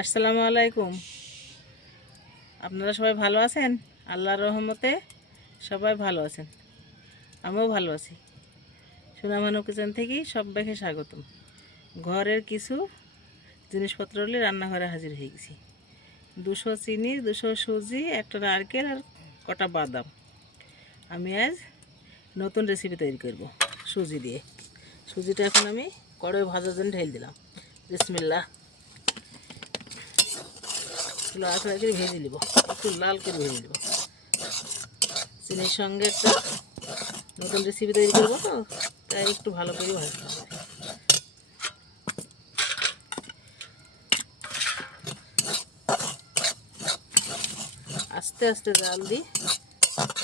আসসালামু আলাইকুম। আপনারা সবাই ভালো আছেন? আল্লাহর রহমতে সবাই ভালো আছেন, আমিও ভালো আছি। সোনামানু কিচেন থেকে সবাইকে স্বাগতম। ঘরের কিছু জিনিসপত্র হলে রান্নাঘরে হাজির হয়ে গেছি। 200 চিনি, 200 সুজি, একটা নারকেল আর কটা বাদাম। আমি আজ নতুন রেসিপি তৈরি করব সুজি দিয়ে। সুজিটা এখন আমি কড়াই ভাজার জন্য ঢেলে দিলাম। বিসমিল্লাহ। লাল করে ভেজে নেব, একটু লাল করে ভেজে নেব। চিনির সঙ্গে একটা নতুন রেসিপি তৈরি করবো তো, তাই একটু ভালো করে ভাজতে হবে। আস্তে আস্তে জাল দিয়ে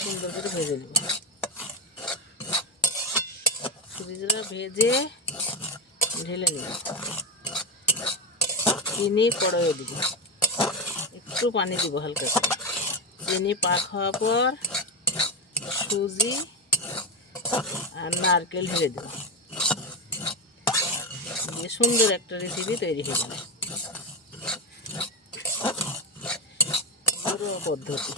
সুন্দর করে ভেজে নেব। সুজিটা ভেজে ঢেলে নেব। চিনি কড়াইয়ে দিব, একটু পানি দিব হালকা করে। চিনি পাক হওয়ার পর সুজি আর নারকেল ঢেলে দেব। দিয়ে সুন্দর একটা রেসিপি তৈরি হয়ে যাবে। ঘরোয়া পদ্ধতি।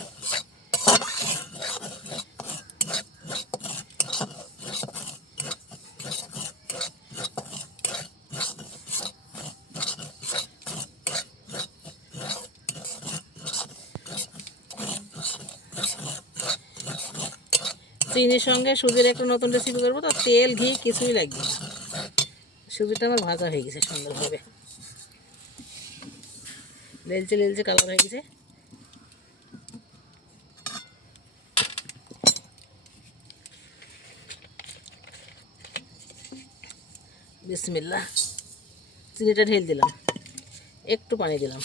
চিনির সঙ্গে সুজির একটা নতুন রেসিপি করবো তো, তেল ঘি কিছুই লাগবে না। সুজিটা আমার ভাজা হয়ে গেছে সুন্দরভাবে, লেলচে লেলচে কালার হয়ে গেছে। বিসমিল্লাহ। চিনিটা ঢেলে দিলাম, একটু পানি দিলাম।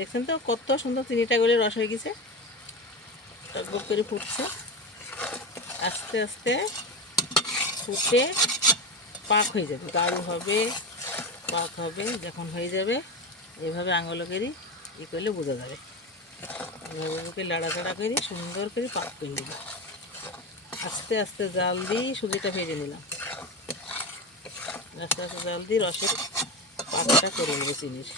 দেখছেন তো কত সুন্দর চিনিটা গলে রস হয়ে গেছে, টকবক করে ফুটছে। আস্তে আস্তে ফুটে পাক হয়ে যাবে, গাঢ় হবে, পাক হবে। যখন হয়ে যাবে এভাবে আঙুল করে করলে বোঝা যাবে। এভাবে লাড়াচাড়া করে সুন্দর করে পাক করে নিব। আস্তে আস্তে জাল দিয়ে সুজিটা ভেজে নিলাম। আস্তে আস্তে জাল দিয়ে রসের পাকটা করে নেব চিনির।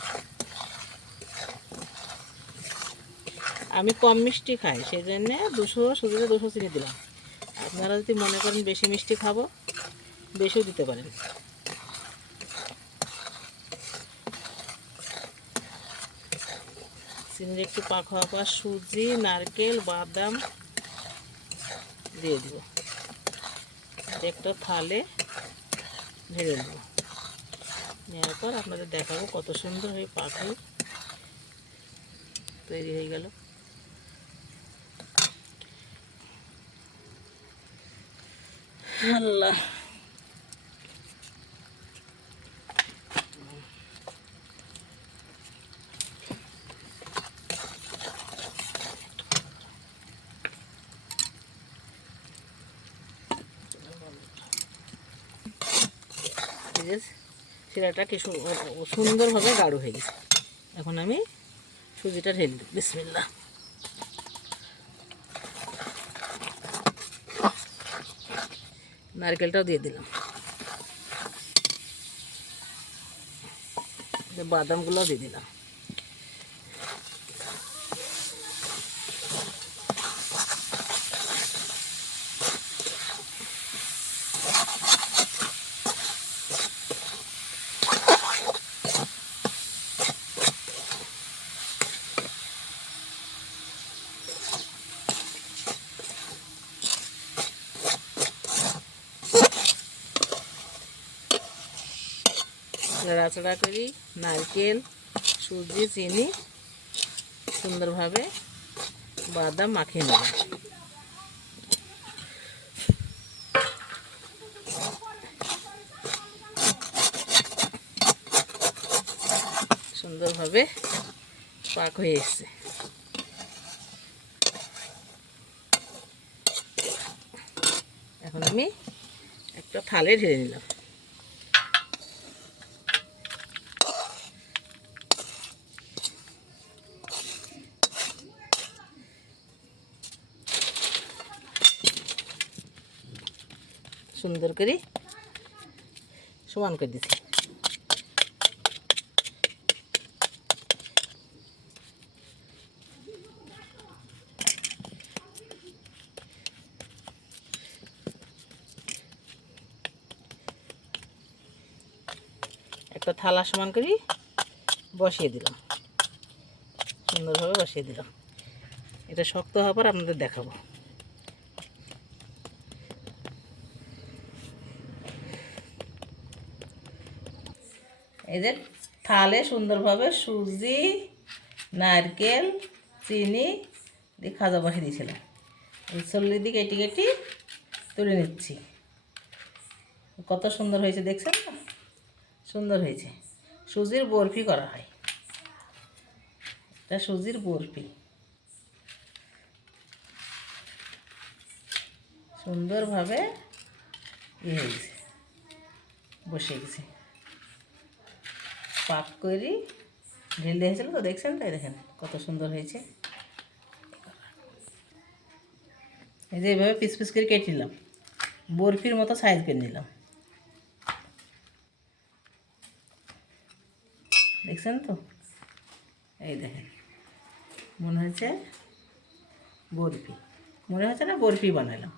আমি কম মিষ্টি খাই, সেই জন্যে 200 সুজিতে 200 চিনি দিলাম। আপনারা যদি মনে করেন বেশি মিষ্টি খাবো, বেশিও দিতে পারেন। চিনির একটু পাক হওয়ার পর সুজি, নারকেল, বাদাম দিয়ে দিব। একটা থালে ঢেলে নেব। নেওয়ার পর আপনাদের দেখাবো কত সুন্দর হয়ে পাক হয়ে তৈরি হয়ে গেল। আল্লাহ, শিরাটা কি সুন্দরভাবে গাঢ় হয়ে গেছে। এখন আমি সুজিটা ঢেলে দিই। বিসমিল্লাহ। নারকেলটাও দিয়ে দিলাম, বাদামগুলোও দিয়ে দিলাম। নাড়াচাড়া করি নারকেল, সুজি, চিনি সুন্দরভাবে বাদাম মাখিয়ে নেব। সুন্দরভাবে পাক হয়ে এসছে। এখন আমি একটা থালে ঢেলে নিলাম। সুন্দর করে সমান করে দিছি। একটা থালা সমান করে বসিয়ে দিলাম, সুন্দরভাবে বসিয়ে দিলাম। এটা শক্ত হওয়ার পর আপনাদের দেখাবো। এই যে থালে সুন্দরভাবে সুজি, নারকেল, চিনি দিয়ে খাজা বসিয়ে দিয়েছিলাম। এই চল্লিশ দিকে কেটে কেটে তুলে নিচ্ছি। কত সুন্দর হয়েছে দেখছেন তো, সুন্দর হয়েছে। সুজির বরফি করা হয়, এটা সুজির বরফি। সুন্দরভাবে হয়েছে, বসে গেছে। পাক করে ঢেলে হয়েছিল তো, দেখছেন তাই, দেখেন কত সুন্দর হয়েছে। এই যে এইভাবে পিস পিস করে কেটে নিলাম, বরফির মতো সাইজ করে নিলাম, দেখছেন তো। এই দেখেন, মনে হচ্ছে বরফি, মনে হচ্ছে না বরফি বানালাম।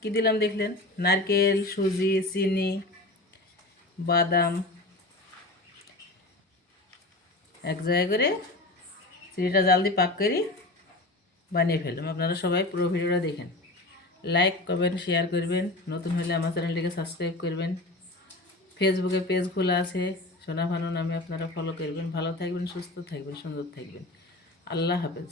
কি দিলাম দেখলেন? নারকেল, সুজি, চিনি, বাদাম এক জায়গায় করে চিনিটা জাল দিয়ে পাক করে বানিয়ে ফেললাম। আপনারা সবাই পুরো ভিডিওটা দেখেন, লাইক করবেন, শেয়ার করবেন, নতুন হলে আমার চ্যানেলটিকে সাবস্ক্রাইব করবেন। ফেসবুকে পেজ খোলা আছে সোনা ভানু নামে, আপনারা ফলো করবেন। ভালো থাকবেন, সুস্থ থাকবেন, সুন্দর থাকবেন। আল্লাহ হাফেজ।